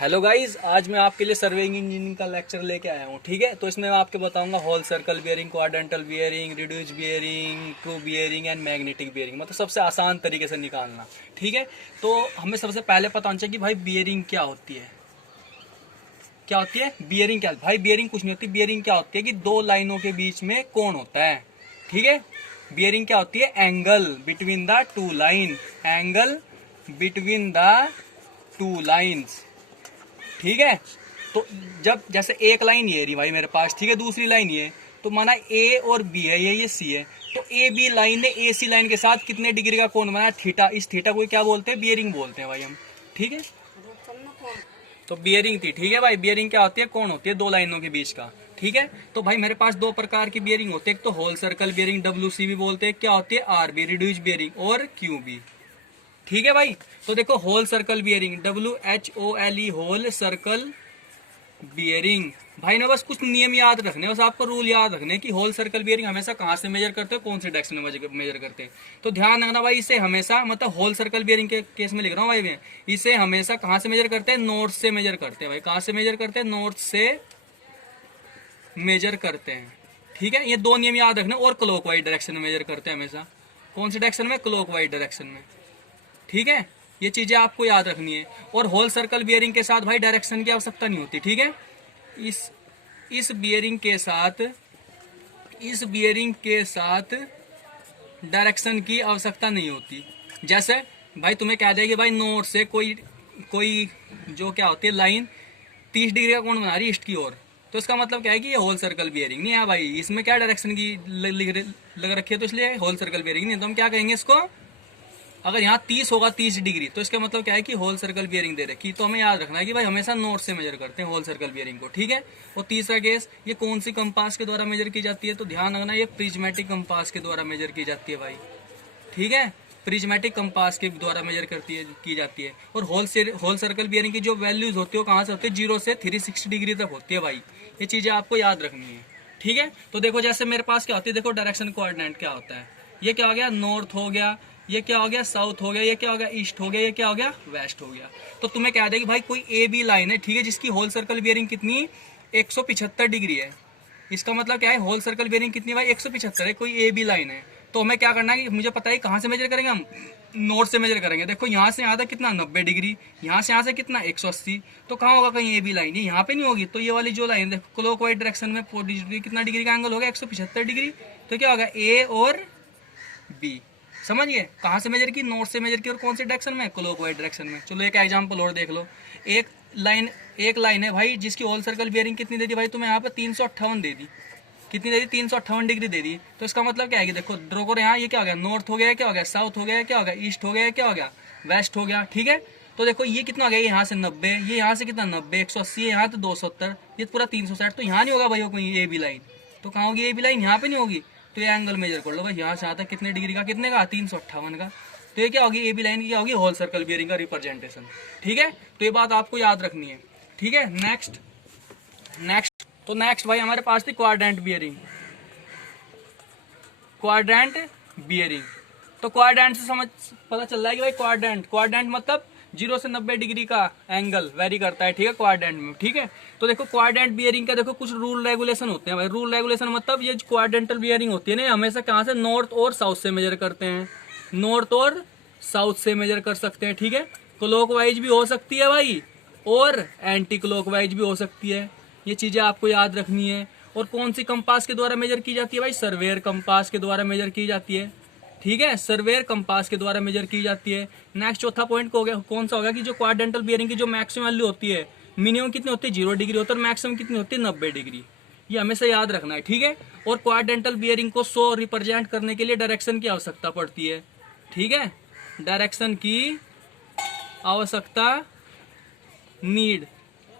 Hello guys, आज मैं आपके लिए सर्वेइंग इंजीनियरिंग का लेक्चर लेके आया हूँ। ठीक है, तो इसमें मैं आपको बताऊंगा whole circle bearing, quadrantal bearing, reduce bearing, true bearing and magnetic bearing, मतलब सबसे आसान तरीके से निकालना। ठीक है, तो हमें सबसे पहले पता होना चाहिए कि भाई बियरिंग क्या होती है। क्या होती है बियरिंग? क्या भाई बियरिंग कुछ नहीं होती। बियरिंग क्या होती है कि दो लाइनों के बीच में कोण होता है। ठीक है, बियरिंग क्या होती है? Angle between the two line, angle between the two lines. ठीक है, तो जब जैसे एक लाइन ये रही भाई मेरे पास, ठीक है, दूसरी लाइन ये, तो माना ए और बी है, ये सी है, तो ए बी लाइन ने ए सी लाइन के साथ कितने डिग्री का कोण बनाया? थीटा। इस थीटा को क्या बोलते हैं? बियरिंग बोलते हैं भाई हम। ठीक है, तो बियरिंग थी। ठीक है भाई, बियरिंग क्या होती है? कोण होती है दो लाइनों के बीच का। ठीक है, तो भाई मेरे पास दो प्रकार की बियरिंग होती है, एक तो होल सर्कल बियरिंग WC भी बोलते हैं, क्या होती है RB रिड्यूस बियरिंग, और QB। ठीक है भाई, तो देखो whole circle bearing WHOLE whole circle bearing. भाई ने बस कुछ नियम याद रखने, बस आपको रूल याद रखने कि होल सर्कल बियरिंग हमेशा कहाँ से मेजर करते हो, कौन से डायरेक्शन में मेजर करते हैं। तो ध्यान रखना भाई, इसे हमेशा, मतलब होल सर्कल बियरिंग के केस में लिख रहा हूँ भाई मैं, इसे हमेशा कहाँ से मेजर करते हैं? नॉर्थ से मेजर करते हैं भाई। कहाँ से मेजर करते हैं? नॉर्थ से मेजर करते हैं। ठीक है, ये दो नियम याद रखने। और क्लॉकवाइज डायरेक्शन में मेजर करते हैं हमेशा। कौन से डायरेक्शन में? क्लॉकवाइज डायरेक्शन में। ठीक है, ये चीजें आपको याद रखनी है। और होल सर्कल बियरिंग के साथ भाई डायरेक्शन की आवश्यकता नहीं होती। ठीक है, इस बियरिंग के साथ, इस बियरिंग के साथ डायरेक्शन की आवश्यकता नहीं होती। जैसे भाई तुम्हें कह दिया कि भाई नॉर्थ से कोई कोई जो क्या होती है लाइन 30 डिग्री का कोण बना रही है ईस्ट की ओर, तो इसका मतलब क्या है कि ये होल सर्कल बियरिंग नहीं है भाई। इसमें क्या डायरेक्शन की लग रखी है, तो इसलिए होल सर्कल बियरिंग नहीं। तो हम क्या कहेंगे इसको? अगर यहाँ 30 होगा, 30 डिग्री, तो इसका मतलब क्या है कि होल सर्कल बियरिंग दे रखी। तो हमें याद रखना है कि भाई हमेशा नॉर्थ से मेजर करते हैं होल सर्कल बियरिंग को। ठीक है, और तीसरा केस, ये कौन सी कंपास के द्वारा मेजर की जाती है? तो ध्यान रखना, ये प्रिज्मेटिक कंपास के द्वारा मेजर की जाती है भाई। ठीक है, प्रिज्मेटिक कंपास के द्वारा मेजर की जाती है। और होल सर्कल बियरिंग की जो वैल्यूज होती है वो कहाँ से होती है? 0 से 360 डिग्री तक होती है भाई। ये चीजें आपको याद रखनी है। ठीक है, तो देखो जैसे मेरे पास क्या होती है, देखो डायरेक्शन कोऑर्डिनेट क्या होता है। ये क्या हो गया? नॉर्थ हो गया, ये क्या हो गया? साउथ हो गया, ये क्या हो गया? ईस्ट हो गया, ये क्या हो गया? वेस्ट हो गया। तो तुम्हें कह देगी भाई कोई ए बी लाइन है, ठीक है, जिसकी होल सर्कल बियरिंग कितनी? 175 डिग्री है। इसका मतलब क्या है? होल सर्कल बियरिंग कितनी भाई? 175 है। कोई ए बी लाइन है, तो हमें क्या करना है कि मुझे पता है कहाँ से मेजर करेंगे हम? नॉर्थ से मेजर करेंगे। देखो यहाँ से यहाँ तक कितना? 90 डिग्री। यहाँ से यहाँ से कितना? 180। तो कहाँ होगा कहीं ए बी लाइन? ये यहाँ पे नहीं होगी। तो ये वाली जो लाइन देखो क्लॉकवाइज डायरेक्शन में कितना डिग्री का एंगल होगा? 175 डिग्री। तो क्या होगा? ए और बी। समझ गए? कहाँ से मेजर की? नॉर्थ से मेजर की। और कौन से डायरेक्शन में? क्लॉकवाइज डायरेक्शन में। चलो एक एग्जांपल और देख लो। एक लाइन है भाई जिसकी होल सर्कल बियरिंग कितनी दे दी भाई तुम्हें? यहाँ पे 358 दे दी। कितनी दे दी? 358 डिग्री दे दी। तो इसका मतलब क्या है? देखो ड्रॉ करो यहाँ, ये क्या हो गया? नॉर्थ हो गया, क्या हो गया? साउथ हो गया, क्या हो गया? ईस्ट हो गया, क्या हो गया? वेस्ट हो गया। ठीक है, तो देखो ये कितना हो गया? यहाँ से 90, ये यहाँ से कितना? 90, 180, यहाँ तो 270, ये पूरा 360। तो यहाँ नहीं होगा भाई कोई ए बी लाइन। तो कहाँ होगी ए बी लाइन? यहाँ पे नहीं होगी। तो ये एंगल मेजर कर लो भाई, यहाँ से आता कितने डिग्री का? कितने का? 358 का। तो ये क्या होगी? ए बी लाइन की क्या होगी? होल सर्कल बियरिंग का रिप्रेजेंटेशन। ठीक है, तो ये बात आपको याद रखनी है। ठीक है, नेक्स्ट भाई हमारे पास थी क्वाड्रेंट बियरिंग। क्वाड्रेंट बियरिंग, तो क्वाड्रेंट से समझ पता चल रहा है कि भाई क्वाड्रेंट मतलब 0 से 90 डिग्री का एंगल वेरी करता है। ठीक है, क्वाड्रेंट में। ठीक है, तो देखो क्वाड्रेंट बियरिंग का देखो कुछ रूल रेगुलेशन होते हैं भाई। रूल रेगुलेशन मतलब ये क्वाड्रेंटल बियरिंग होती है ना, हमेशा कहाँ से? नॉर्थ और साउथ से मेजर करते हैं। नॉर्थ और साउथ से मेजर कर सकते हैं। ठीक है, क्लॉकवाइज भी हो सकती है भाई, और एंटी क्लॉकवाइज भी हो सकती है। ये चीजें आपको याद रखनी है। और कौन सी कंपास के द्वारा मेजर की जाती है भाई? सर्वेयर कंपास के द्वारा मेजर की जाती है। ठीक है, सर्वेयर कंपास के द्वारा मेजर की जाती है। नेक्स्ट चौथा पॉइंट हो गया, कौन सा होगा कि जो क्वाड्रेंटल बियरिंग की जो मैक्सिमम वैल्यू होती है, मिनिमम कितनी होती है? 0 डिग्री होता है, और मैक्सिमम कितनी होती है? 90 डिग्री। ये हमेशा याद रखना है। ठीक है, और क्वाड्रेंटल बियरिंग को 100 रिप्रेजेंट करने के लिए डायरेक्शन की आवश्यकता पड़ती है। ठीक है, डायरेक्शन की आवश्यकता नीड,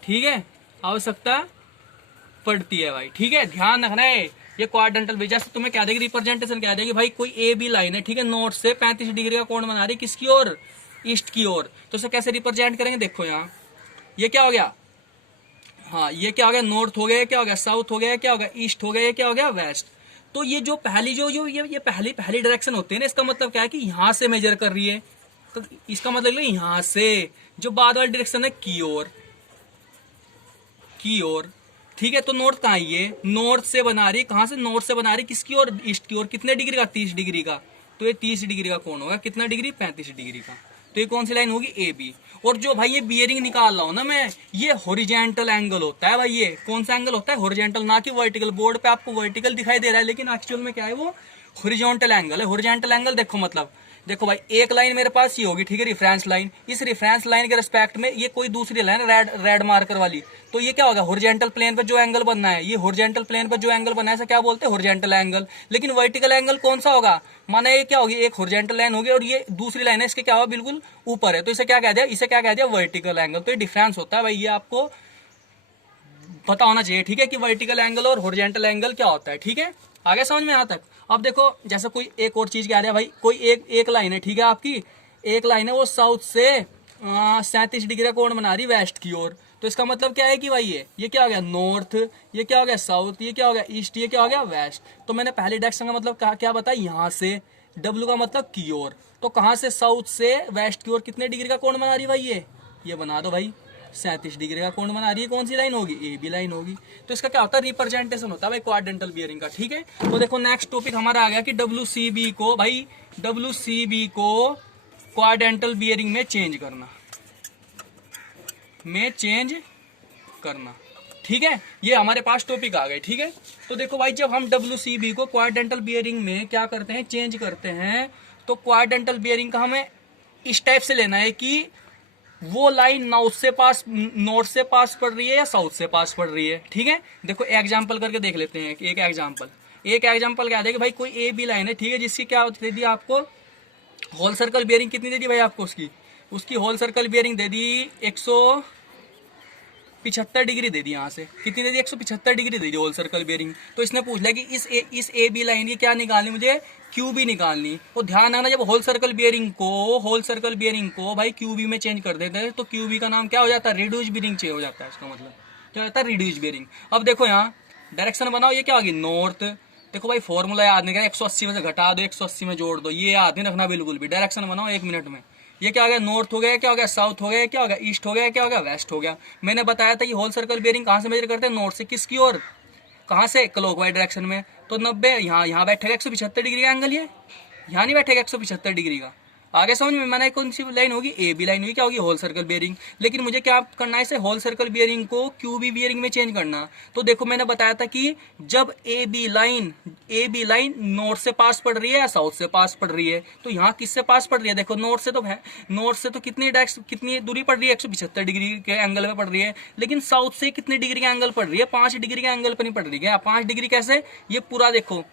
ठीक है, आवश्यकता पड़ती है भाई। ठीक है, ध्यान रखना है। ये क्वाड्रेंटल भी जैसे तुम्हें क्या देगी? रिप्रेजेंटेशन क्या देगी भाई? कोई ए बी लाइन है, ठीक है, नॉर्थ से 35 डिग्री का कोण बना रही है, किसकी ओर? ईस्ट की ओर। तो इसे कैसे रिप्रेजेंट करेंगे? देखो यहाँ, ये क्या हो गया? हाँ, ये क्या हो गया? नॉर्थ हो गया, क्या हो गया? साउथ हो गया, क्या हो गया? ईस्ट हो गया, ये क्या हो गया? वेस्ट। तो ये जो पहली ये पहली डायरेक्शन होती है ना, इसका मतलब क्या है कि यहाँ से मेजर कर रही है। तो इसका मतलब यहाँ से जो बाद वाली डायरेक्शन है की ओर। की ओर, ठीक है। तो नॉर्थ कहाँ है, ये नॉर्थ से बना रही, कहाँ से, नॉर्थ से बना रही किसकी ओर, ईस्ट की ओर। कितने डिग्री का, 30 डिग्री का। तो ये 30 डिग्री का कोण होगा, कितना डिग्री, 35 डिग्री का। तो ये कौन सी लाइन होगी, ए बी। और जो भाई ये बियरिंग निकाल रहा हूं ना मैं, ये हॉरिजॉन्टल एंगल होता है भाई। ये कौन सा एंगल होता है, हॉरिजॉन्टल, ना कि वर्टिकल। बोर्ड पे आपको वर्टिकल दिखाई दे रहा है, लेकिन एक्चुअल में क्या है, वो हॉरिजॉन्टल एंगल है। हॉरिजॉन्टल एंगल देखो मतलब, देखो भाई एक लाइन मेरे पास ये होगी, ठीक है, रेफरेंस लाइन। इस रेफरेंस लाइन के रिस्पेक्ट में ये कोई दूसरी लाइन रेड मार्कर वाली, तो ये क्या होगा, हॉरिजॉन्टल प्लेन पर जो एंगल बनना है, ये हॉरिजॉन्टल प्लेन पर जो एंगल बनना है, इसे क्या बोलते हैं, हॉरिजॉन्टल एंगल। लेकिन वर्टिकल एंगल कौन सा होगा, माना ये क्या होगी, एक हॉरिजॉन्टल लाइन होगी और ये दूसरी लाइन है, इसके क्या होगा, बिल्कुल ऊपर है, तो इसे क्या कह दिया, इसे क्या कह दिया, वर्टिकल एंगल। तो ये डिफरेंस होता है भाई, ये आपको पता होना चाहिए, ठीक है, कि वर्टिकल एंगल और हॉरिजॉन्टल एंगल क्या होता है, ठीक है। आगे समझ में यहाँ तक। अब देखो जैसे कोई एक और चीज कह रहा है भाई, कोई एक लाइन है, ठीक है, आपकी एक लाइन है, वो साउथ से 37 डिग्री का कोण बना रही वेस्ट की ओर। तो इसका मतलब क्या है कि भाई ये क्या हो गया, नॉर्थ, ये क्या हो गया, साउथ, ये क्या हो गया, ईस्ट, ये क्या हो गया, वेस्ट। तो मैंने पहले डायरेक्शन का मतलब क्या बताया, यहाँ से, डब्ल्यू का मतलब की ओर। तो कहाँ से, साउथ से वेस्ट की ओर कितने डिग्री का कोण बना रही भाई, ये बना दो भाई, 37 डिग्री का कोण बना रही है। कौन सी लाइन होगी, ए बी लाइन होगी। तो इसका क्या होता है, रिप्रेजेंटेशन होता है भाई क्वाड्रेंटल बियरिंग का, ठीक है। तो देखो नेक्स्ट टॉपिक हमारा आ गया कि WCB को भाई, WCB को क्वाड्रेंटल बियरिंग में चेंज करना, ठीक है। ये हमारे पास टॉपिक आ गए, ठीक है। तो देखो भाई जब हम WCB को क्वाड्रेंटल बियरिंग में क्या करते हैं, चेंज करते हैं, तो क्वाड्रेंटल बियरिंग का हमें इस टाइप से लेना है कि वो लाइन नॉर्थ से पास पड़ रही है या साउथ से पास पड़ रही है, ठीक है। देखो एग्जांपल करके देख लेते हैं, एक एग्जांपल क्या है कि भाई कोई ए बी लाइन है, ठीक है, जिसकी क्या दे दी आपको, होल सर्कल बियरिंग कितनी दे दी भाई आपको, उसकी होल सर्कल बियरिंग दे दी 175 डिग्री दे दी। यहाँ से कितनी दे दी, 175 डिग्री दे दी होल सर्कल बियरिंग। तो इसने पूछ लिया कि इस ए बी लाइन की क्या निकालनी, मुझे क्यू बी निकालनी। और ध्यान रखना, जब होल सर्कल बियरिंग को भाई क्यू बी में चेंज कर देते हैं, तो क्यू बी का नाम क्या हो जाता है, रिड्यूस बियरिंग चेंज हो जाता है। इसका मतलब क्या होता है, रिड्यूस बियरिंग। अब देखो यहाँ डायरेक्शन बनाओ, ये क्या होगी, नॉर्थ। देखो भाई फॉर्मूला याद नहीं, 180 में से घटा दो, 180 में जोड़ दो, ये याद नहीं रखना बिल्कुल भी। डायरेक्शन बनाओ 1 मिनट में। ये क्या हो गया, नॉर्थ हो गया, क्या हो गया, साउथ हो गया, क्या हो गया, ईस्ट हो गया, क्या हो गया, वेस्ट हो गया। मैंने बताया था कि होल सर्कल बियरिंग कहाँ से मेजर करते हैं, नॉर्थ से किसकी ओर, कहाँ से, क्लॉकवाइज डायरेक्शन में। तो 90 यहाँ बैठेगा 175 डिग्री का एंगल, ये यहाँ नहीं बैठेगा 175 डिग्री का। आगे समझ में, मैंने कौन सी लाइन होगी, ए बी लाइन होगी, क्या होगी, होल सर्कल बियरिंग। लेकिन मुझे क्या करना है, इसे होल सर्कल बियरिंग को क्यू बी बियरिंग में चेंज करना। तो देखो मैंने बताया था कि जब ए बी लाइन नॉर्थ से पास पड़ रही है या साउथ से पास पड़ रही है, तो यहाँ किससे पास पड़ रही है, देखो नॉर्थ से तो कितनी दूरी पड़ रही है, 175 डिग्री के एंगल में पड़ रही है। लेकिन साउथ से कितने डिग्री का एंगल पड़ रही है, 5 डिग्री का एंगल पर नहीं पड़ रही है। 5 डिग्री कैसे, ये पूरा देखो,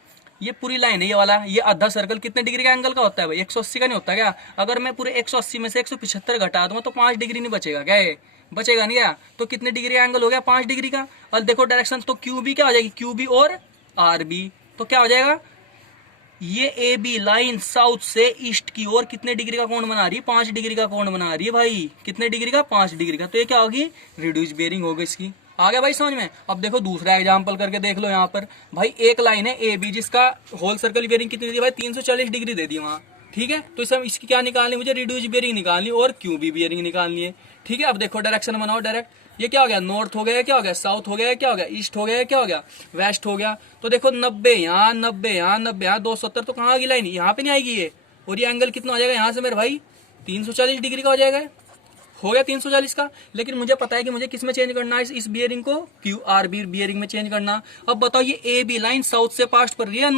ये पूरी लाइन है, ये वाला, ये आधा सर्कल कितने डिग्री का एंगल का होता है भाई, 180 का नहीं होता क्या। अगर मैं पूरे 180 में से 175 घटा दूंगा तो 5 डिग्री नहीं बचेगा क्या, ये बचेगा नहीं क्या। तो कितने डिग्री का एंगल हो गया, 5 डिग्री का। और देखो डायरेक्शन, तो क्यू बी क्या हो जाएगी, क्यू बी और आर बी, तो क्या हो जाएगा, ये ए बी लाइन साउथ से ईस्ट की ओर कितने डिग्री का कोण बना रही है, 5 डिग्री का कोण बना रही है भाई। कितने डिग्री का, 5 डिग्री का। तो ये क्या होगी, रिड्यूस बियरिंग होगी इसकी। आ गया भाई समझ में। अब देखो दूसरा एग्जांपल करके देख लो। यहाँ पर भाई एक लाइन है ए बी, जिसका होल सर्कल बियरिंग कितनी दी भाई, 340 डिग्री दे दी वहाँ, ठीक है। तो इसकी क्या निकालनी, मुझे रिड्यूस बियरिंग निकालनी और क्यू बी बियरिंग निकालनी है, ठीक है। अब देखो डायरेक्शन बनाओ डायरेक्ट, ये क्या हो गया, नॉर्थ हो गया, क्या हो गया, साउथ हो गया, क्या हो गया, ईस्ट हो गया, क्या हो गया, वेस्ट हो गया। तो देखो 90 यहाँ, 90 यहाँ, 90 यहाँ, 270, तो कहाँ आएगी लाइन, यहाँ पे नहीं आएगी ये। और ये एंगल कितना हो जाएगा यहाँ से मेरे भाई, 340 डिग्री का हो जाएगा, हो गया 340 का। लेकिन मुझे पता है कि मुझे किस में चेंज करना है, इस बियरिंग को क्यू आर बी बियरिंग में चेंज करना। अब बताओ ये ए बी लाइन साउथ से पास पड़ रही है,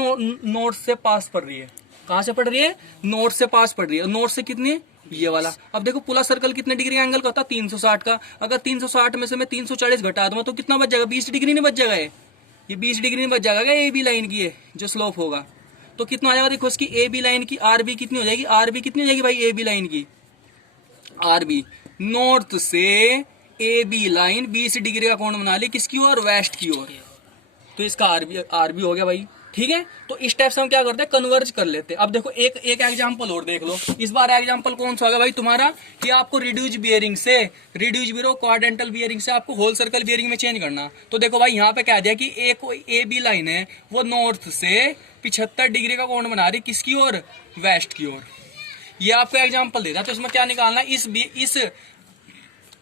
नॉर्थ से पास पड़ रही है, कहाँ से पड़ रही है, नॉर्थ से पास पड़ रही है। नॉर्थ से कितनी, ये वाला। अब देखो पूरा सर्कल कितने डिग्री का एंगल का होता है, 360 का। अगर 360 में से मैं 340 घटा दूंगा तो कितना बच जाएगा, 20 डिग्री नहीं बच जाएगा, ये 20 डिग्री नहीं बच जाएगा ए बी लाइन की, जो स्लोप होगा। तो कितना आ जाएगा, देखो इसकी ए बी लाइन की आर बी कितनी हो जाएगी, आर बी कितनी हो जाएगी भाई, ए बी लाइन की आर बी, नॉर्थ से ए बी लाइन 20 डिग्री का कोण बना ली, किसकी ओर, वेस्ट की ओर। तो इसका आर बी हो गया भाई, ठीक है। तो इस टाइप से हम क्या करते हैं, कन्वर्ज कर लेते हैं। अब देखो एक एग्जांपल और देख लो। इस बार एग्जांपल कौन सा होगा भाई तुम्हारा, कि आपको रिड्यूस बियरिंग क्वाड्रेंटल बियरिंग से आपको होल सर्कल बियरिंग में चेंज करना। तो देखो भाई यहाँ पे कह दिया कि एक ए बी लाइन है, वो नॉर्थ से 75 डिग्री का कोण बना रही, किसकी ओर, वेस्ट की ओर। ये आपको एग्जांपल देता है। तो इसमें क्या निकालना है, इस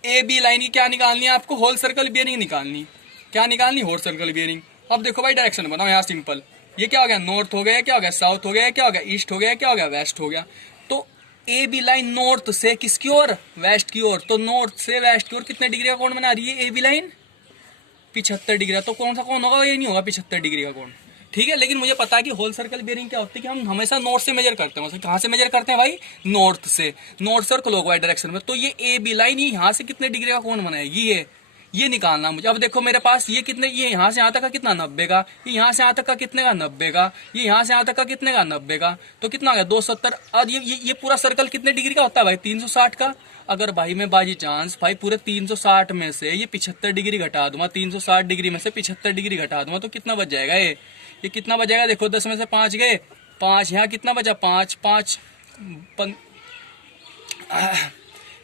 ए बी लाइन की क्या निकालनी है आपको, होल सर्कल बियरिंग निकालनी। क्या निकालनी, होल सर्कल बियरिंग। अब देखो भाई डायरेक्शन बनाओ यहाँ सिंपल, ये क्या हो गया, नॉर्थ हो गया, क्या हो गया, साउथ हो गया, क्या हो गया, ईस्ट हो गया, क्या हो गया, वेस्ट हो गया। तो ए बी लाइन नॉर्थ से किसकी ओर, वेस्ट की ओर। तो नॉर्थ से वेस्ट की ओर कितने डिग्री का कोण बना रही है ए बी लाइन, 75 डिग्री। तो कौन सा कोण होगा, ये नहीं होगा 75 डिग्री का कोण, ठीक है। लेकिन मुझे पता है कि होल सर्कल बियरिंग क्या होती है कि हम हमेशा नॉर्थ से मेजर करते हैं। मतलब कहाँ से मेजर करते हैं भाई, नॉर्थ से और क्लॉकवाइज डायरेक्शन में। तो ये ए बी लाइन ये यहाँ से कितने डिग्री का कोण बनाएगी, ये निकालना मुझे। अब देखो मेरे पास ये कितने, ये यहाँ से यहाँ तक का कितना, 90 का, ये यहाँ से यहाँ तक का कितने का, 90 का, ये यहाँ से यहाँ तक का कितने का, 90 का। तो कितना आ गया, 270। और ये पूरा सर्कल कितने डिग्री का होता है भाई, 360 का। अगर भाई मैं बाजी चांस भाई पूरे 360 में से ये 75 डिग्री घटा दूंगा, 360 डिग्री में से 75 डिग्री घटा दूंगा, तो कितना बच जाएगा, ये कितना बच जाएगा। देखो 10 में से 5 गए, 5 यहाँ कितना बचा, 5 5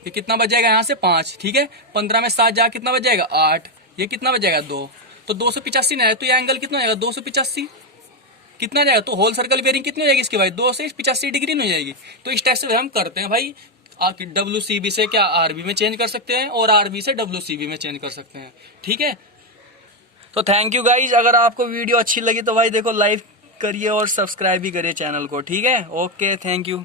ये कितना बच जाएगा, यहाँ से 5, ठीक है। 15 में 7 जा कितना बच जाएगा, 8, ये कितना बच जाएगा, 2। तो 285 ना है, तो ये एंगल कितना हो जाएगा, 285 कितना जाएगा। तो होल सर्कल बेयरिंग कितनी हो जाएगी इसकी भाई, 2 से 85 डिग्री नहीं हो जाएगी। तो इस टेस्ट से हम करते हैं भाई, WCB से क्या RB में चेंज कर सकते हैं, और RB से WCB में चेंज कर सकते हैं, ठीक है। तो थैंक यू गाइज, अगर आपको वीडियो अच्छी लगी तो भाई देखो लाइक करिए और सब्सक्राइब भी करिए चैनल को, ठीक है। Okay, thank you.